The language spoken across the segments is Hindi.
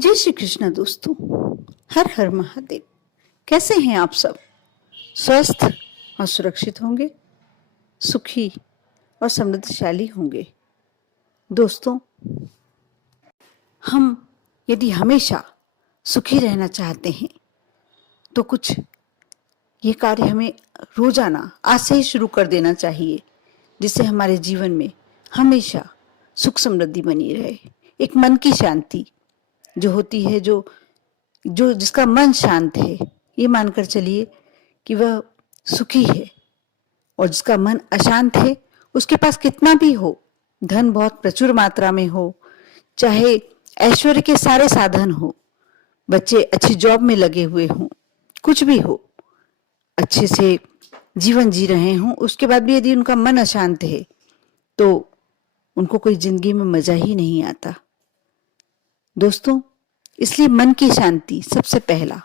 जय श्री कृष्ण दोस्तों। हर हर महादेव। कैसे हैं आप सब? स्वस्थ और सुरक्षित होंगे, सुखी और समृद्धशाली होंगे। दोस्तों, हम यदि हमेशा सुखी रहना चाहते हैं तो कुछ ये कार्य हमें रोजाना आज से ही शुरू कर देना चाहिए, जिससे हमारे जीवन में हमेशा सुख समृद्धि बनी रहे। एक मन की शांति जो होती है, जो जो जिसका मन शांत है, ये मानकर चलिए कि वह सुखी है। और जिसका मन अशांत है, उसके पास कितना भी हो, धन बहुत प्रचुर मात्रा में हो, चाहे ऐश्वर्य के सारे साधन हो, बच्चे अच्छी जॉब में लगे हुए हों, कुछ भी हो, अच्छे से जीवन जी रहे हों, उसके बाद भी यदि उनका मन अशांत है तो उनको कोई जिंदगी में मजा ही नहीं आता। दोस्तों, इसलिए मन की शांति सबसे पहला।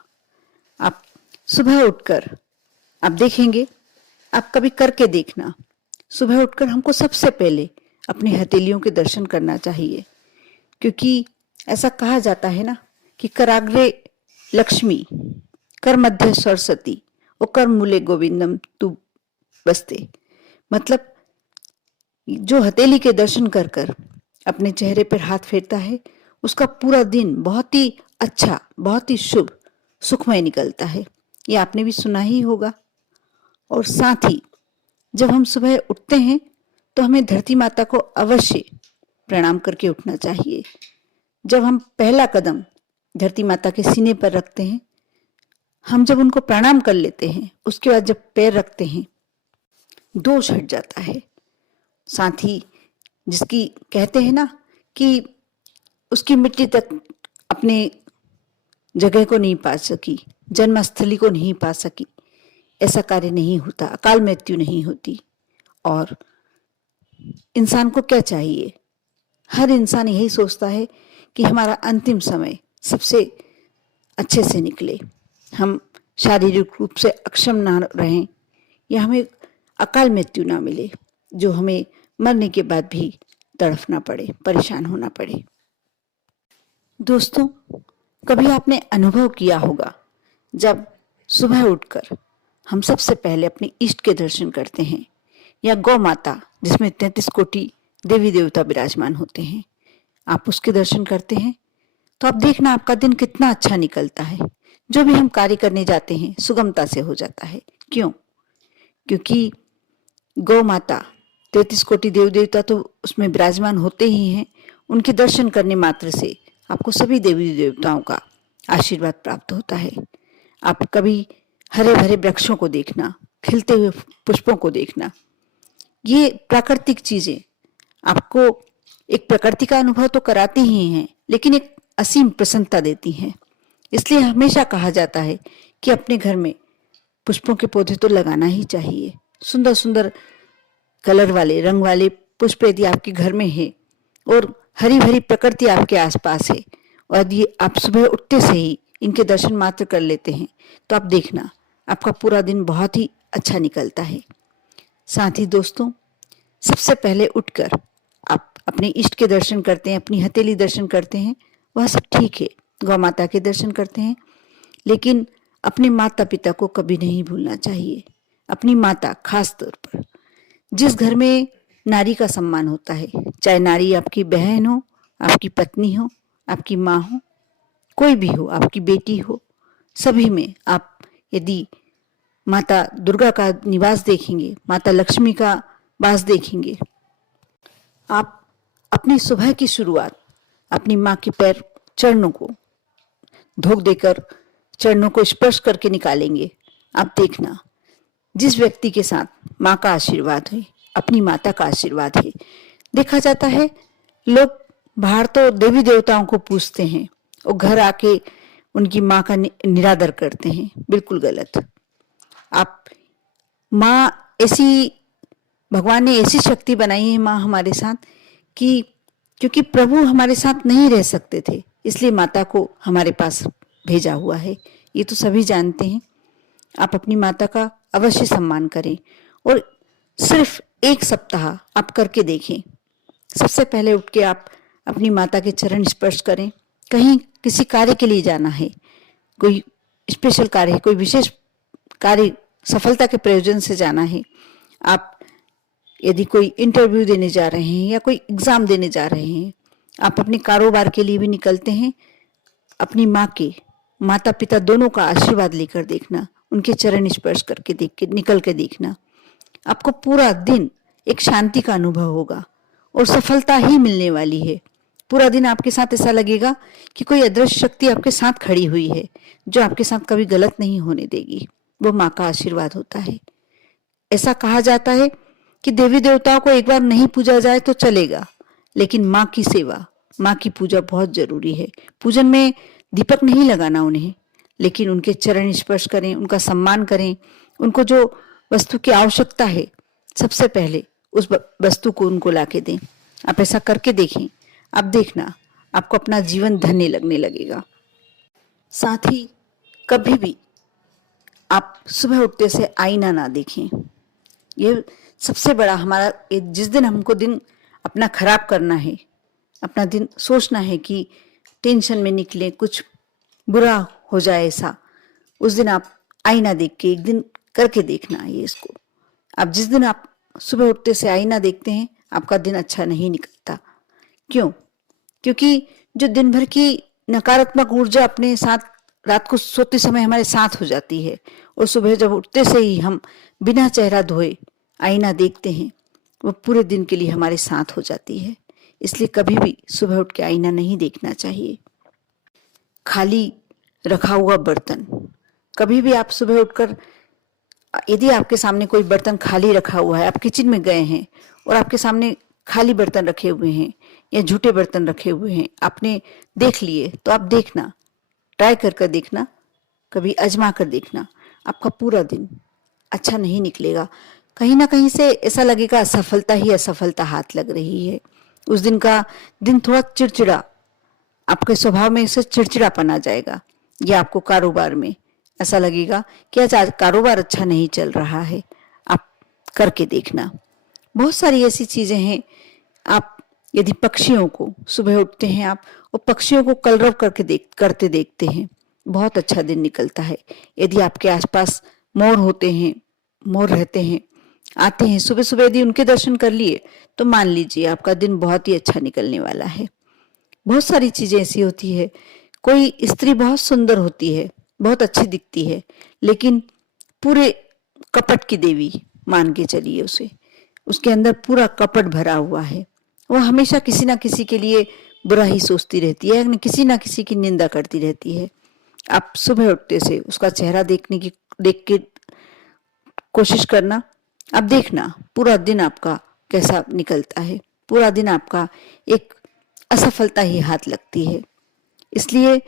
आप सुबह उठकर आप देखेंगे, आप कभी करके देखना, सुबह उठकर हमको सबसे पहले अपनी हथेलियों के दर्शन करना चाहिए, क्योंकि ऐसा कहा जाता है ना कि कराग्रे लक्ष्मी, कर मध्य सरस्वती और कर मूले गोविंदम तू बसते। मतलब जो हथेली के दर्शन कर कर अपने चेहरे पर हाथ फेरता है, उसका पूरा दिन बहुत ही अच्छा, बहुत ही शुभ, सुखमय निकलता है। ये आपने भी सुना ही होगा। और साथ ही जब हम सुबह उठते हैं तो हमें धरती माता को अवश्य प्रणाम करके उठना चाहिए। जब हम पहला कदम धरती माता के सीने पर रखते हैं, हम जब उनको प्रणाम कर लेते हैं, उसके बाद जब पैर रखते हैं, दोष हट जाता है। साथ ही जिसकी कहते हैं ना कि उसकी मिट्टी तक अपने जगह को नहीं पा सकी, जन्मस्थली को नहीं पा सकी, ऐसा कार्य नहीं होता, अकाल मृत्यु नहीं होती। और इंसान को क्या चाहिए? हर इंसान यही सोचता है कि हमारा अंतिम समय सबसे अच्छे से निकले, हम शारीरिक रूप से अक्षम ना रहें, या हमें अकाल मृत्यु ना मिले जो हमें मरने के बाद भी तड़फना पड़े, परेशान होना पड़े। दोस्तों, कभी आपने अनुभव किया होगा, जब सुबह उठकर हम सबसे पहले अपने इष्ट के दर्शन करते हैं, या गौ माता जिसमें 33 कोटि देवी देवता विराजमान होते हैं, आप उसके दर्शन करते हैं, तो आप देखना आपका दिन कितना अच्छा निकलता है। जो भी हम कार्य करने जाते हैं सुगमता से हो जाता है। क्यों? क्योंकि गौ माता, 33 कोटि देव देवता तो उसमें विराजमान होते ही हैं। उनके दर्शन करने मात्र से आपको सभी देवी देवताओं का आशीर्वाद प्राप्त होता है। आप कभी हरे भरे वृक्षों को देखना, खिलते हुए पुष्पों को देखना, ये प्राकृतिक चीजें आपको एक प्रकृति का अनुभव तो कराती ही हैं, लेकिन एक असीम प्रसन्नता देती हैं। इसलिए हमेशा कहा जाता है कि अपने घर में पुष्पों के पौधे तो लगाना ही चाहिए। सुंदर सुंदर कलर वाले, रंग वाले पुष्प यदि आपके घर में है और हरी भरी प्रकृति आपके आसपास है, और यदि आप सुबह उठते से ही इनके दर्शन मात्र कर लेते हैं, तो आप देखना आपका पूरा दिन बहुत ही अच्छा निकलता है। साथ ही दोस्तों, सबसे पहले उठकर आप अपने इष्ट के दर्शन करते हैं, अपनी हथेली दर्शन करते हैं, वह सब ठीक है, गौ माता के दर्शन करते हैं, लेकिन अपने माता पिता को कभी नहीं भूलना चाहिए। अपनी माता खास तौर पर, जिस घर में नारी का सम्मान होता है, चाहे नारी आपकी बहन हो, आपकी पत्नी हो, आपकी माँ हो, कोई भी हो, आपकी बेटी हो, सभी में आप यदि माता दुर्गा का निवास देखेंगे, माता लक्ष्मी का वास देखेंगे, आप अपनी सुबह की शुरुआत अपनी माँ के पैर चरणों को धोख देकर, चरणों को स्पर्श करके निकालेंगे। आप देखना, जिस व्यक्ति के साथ माँ का आशीर्वाद है, अपनी माता का आशीर्वाद है, देखा जाता है लोग बाहर तो देवी देवताओं को पूजते हैं और घर आके उनकी माँ का निरादर करते हैं। बिल्कुल गलत। आप माँ ऐसी, भगवान ने ऐसी शक्ति बनाई है माँ हमारे साथ कि क्योंकि प्रभु हमारे साथ नहीं रह सकते थे, इसलिए माता को हमारे पास भेजा हुआ है। ये तो सभी जानते हैं। आप अपनी माता का अवश्य सम्मान करें और सिर्फ 1 सप्ताह आप करके देखें। सबसे पहले उठ के आप अपनी माता के चरण स्पर्श करें, कहीं किसी कार्य के लिए जाना है, कोई स्पेशल कार्य है, कोई विशेष कार्य सफलता के प्रयोजन से जाना है, आप यदि कोई इंटरव्यू देने जा रहे हैं या कोई एग्जाम देने जा रहे हैं, आप अपने कारोबार के लिए भी निकलते हैं, अपनी माँ के माता पिता दोनों का आशीर्वाद लेकर देखना, उनके चरण स्पर्श करके देख के निकल के देखना, आपको पूरा दिन एक शांति का अनुभव होगा और सफलता ही मिलने वाली है। पूरा दिन आपके साथ ऐसा लगेगा कि कोई अदृश्य शक्ति आपके साथ खड़ी हुई है, जो आपके साथ कभी गलत नहीं होने देगी। वो माँ का आशीर्वाद होता है। ऐसा कहा जाता है कि देवी देवताओं को एक बार नहीं पूजा जाए तो चलेगा, लेकिन माँ की सेवा, माँ की पूजा बहुत जरूरी है। पूजन में दीपक नहीं लगाना उन्हें, लेकिन उनके चरण स्पर्श करें, उनका सम्मान करें, उनको जो वस्तु की आवश्यकता है सबसे पहले उस वस्तु को उनको लाके दें। आप ऐसा करके देखें, आप देखना आपको अपना जीवन धन्य लगने लगेगा। साथ ही कभी भी आप सुबह उठते से आईना ना देखें। ये सबसे बड़ा हमारा, जिस दिन हमको दिन अपना खराब करना है, अपना दिन सोचना है कि टेंशन में निकले, कुछ बुरा हो जाए ऐसा, उस दिन आप आईना देख के एक दिन करके देखना है इसको। अब जिस दिन आप सुबह उठते से आईना देखते हैं, आपका दिन अच्छा नहीं निकलता। क्यों? क्योंकि जो दिन भर की नकारात्मक ऊर्जा अपने साथ रात को सोते समय हमारे साथ हो जाती है, और सुबह जब उठते से ही हम बिना चेहरा धोए आईना देखते हैं, वो पूरे दिन के लिए हमारे साथ हो जाती है। इसलिए कभी भी सुबह उठ के आईना नहीं देखना चाहिए। खाली रखा हुआ बर्तन, कभी भी आप सुबह उठकर यदि आपके सामने कोई बर्तन खाली रखा हुआ है, आप किचन में गए हैं और आपके सामने खाली बर्तन रखे हुए हैं या झूठे बर्तन रखे हुए हैं, आपने देख लिए, तो आप देखना, ट्राई कर देखना, कभी आजमा कर देखना, आपका पूरा दिन अच्छा नहीं निकलेगा। कहीं ना कहीं से ऐसा लगेगा असफलता ही असफलता हाथ लग रही है। उस दिन का दिन थोड़ा चिड़चिड़ा, आपके स्वभाव में से चिड़चिड़ापन आ जाएगा, या आपको कारोबार में ऐसा लगेगा कि आज कारोबार अच्छा नहीं चल रहा है। आप करके देखना। बहुत सारी ऐसी चीजें हैं। आप यदि पक्षियों को सुबह उठते हैं आप और पक्षियों को कलरव करते देखते हैं, बहुत अच्छा दिन निकलता है। यदि आपके आसपास मोर होते हैं, मोर रहते हैं, आते हैं सुबह सुबह, यदि उनके दर्शन कर लिए तो मान लीजिए आपका दिन बहुत ही अच्छा निकलने वाला है। बहुत सारी चीजें ऐसी होती है। कोई स्त्री बहुत सुंदर होती है, बहुत अच्छी दिखती है, लेकिन पूरे कपट की देवी मान के चलिए उसे, उसके अंदर पूरा कपट भरा हुआ है। वो हमेशा किसी ना किसी के लिए बुरा ही सोचती रहती है, किसी ना किसी की निंदा करती रहती है। आप सुबह उठते से उसका चेहरा देख के कोशिश करना। अब देखना पूरा दिन आपका कैसा निकलता है। पूरा दिन आपका एक असफलता ही हाथ लगती है। इसलिए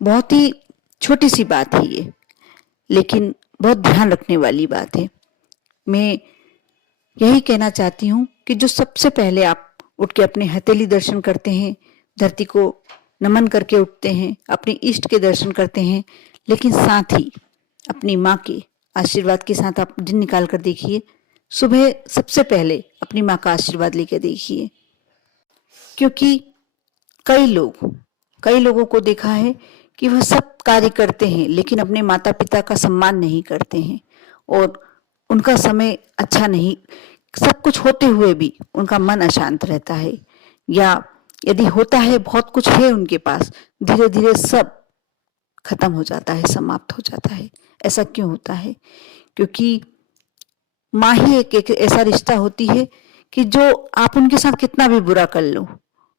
बहुत ही छोटी सी बात है ये, लेकिन बहुत ध्यान रखने वाली बात है। मैं यही कहना चाहती हूँ कि जो सबसे पहले आप उठ के अपने हथेली दर्शन करते हैं, धरती को नमन करके उठते हैं, अपने इष्ट के दर्शन करते हैं, लेकिन साथ ही अपनी माँ के आशीर्वाद के साथ आप दिन निकाल कर देखिए। सुबह सबसे पहले अपनी माँ का आशीर्वाद लेकर देखिए, क्योंकि कई लोगों को देखा है कि वह सब कार्य करते हैं लेकिन अपने माता पिता का सम्मान नहीं करते हैं, और उनका समय अच्छा नहीं, सब कुछ होते हुए भी उनका मन अशांत रहता है, या यदि होता है बहुत कुछ है उनके पास, धीरे धीरे सब खत्म हो जाता है, समाप्त हो जाता है। ऐसा क्यों होता है? क्योंकि माँ ही एक ऐसा रिश्ता होती है कि जो आप उनके साथ कितना भी बुरा कर लो,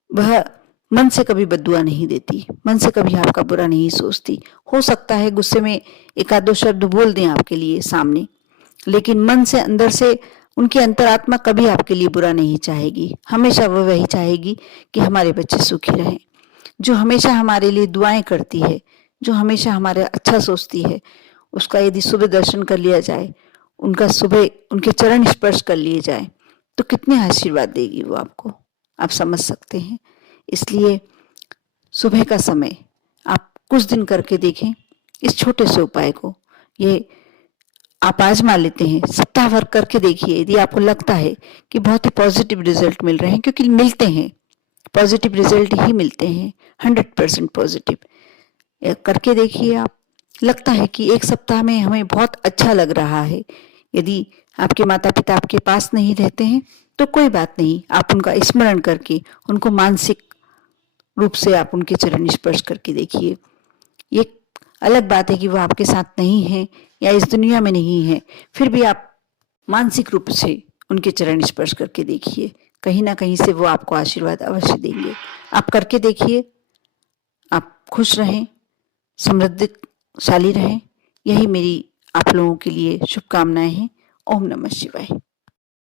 वह मन से कभी बद्दुआ नहीं देती, मन से कभी आपका बुरा नहीं सोचती। हो सकता है गुस्से में एक आध दो शब्द बोल दें आपके लिए सामने, लेकिन मन से अंदर से उनकी अंतरात्मा कभी आपके लिए बुरा नहीं चाहेगी। हमेशा वो वही चाहेगी कि हमारे बच्चे सुखी रहें। जो हमेशा हमारे लिए दुआएं करती है, जो हमेशा हमारे अच्छा सोचती है, उसका यदि सुबह दर्शन कर लिया जाए, उनका सुबह उनके चरण स्पर्श कर लिए जाए, तो कितने आशीर्वाद देगी वो आपको, आप समझ सकते हैं। इसलिए सुबह का समय आप कुछ दिन करके देखें इस छोटे से उपाय को। ये आप आजमा लेते हैं, सप्ताह भर करके देखिए। यदि आपको लगता है कि बहुत ही पॉजिटिव रिजल्ट मिल रहे हैं, क्योंकि मिलते हैं, पॉजिटिव रिजल्ट ही मिलते हैं, 100% पॉजिटिव। करके देखिए आप, लगता है कि एक सप्ताह में हमें बहुत अच्छा लग रहा है। यदि आपके माता पिता आपके पास नहीं रहते हैं तो कोई बात नहीं, आप उनका स्मरण करके उनको मानसिक रूप से आप उनके चरण स्पर्श करके देखिए। ये अलग बात है कि वो आपके साथ नहीं है या इस दुनिया में नहीं है, फिर भी आप मानसिक रूप से उनके चरण स्पर्श करके देखिए, कहीं ना कहीं से वो आपको आशीर्वाद अवश्य देंगे। आप करके देखिए, आप खुश रहें, समृद्धशाली रहें, यही मेरी आप लोगों के लिए शुभकामनाएं हैं। ओम नमः शिवाय।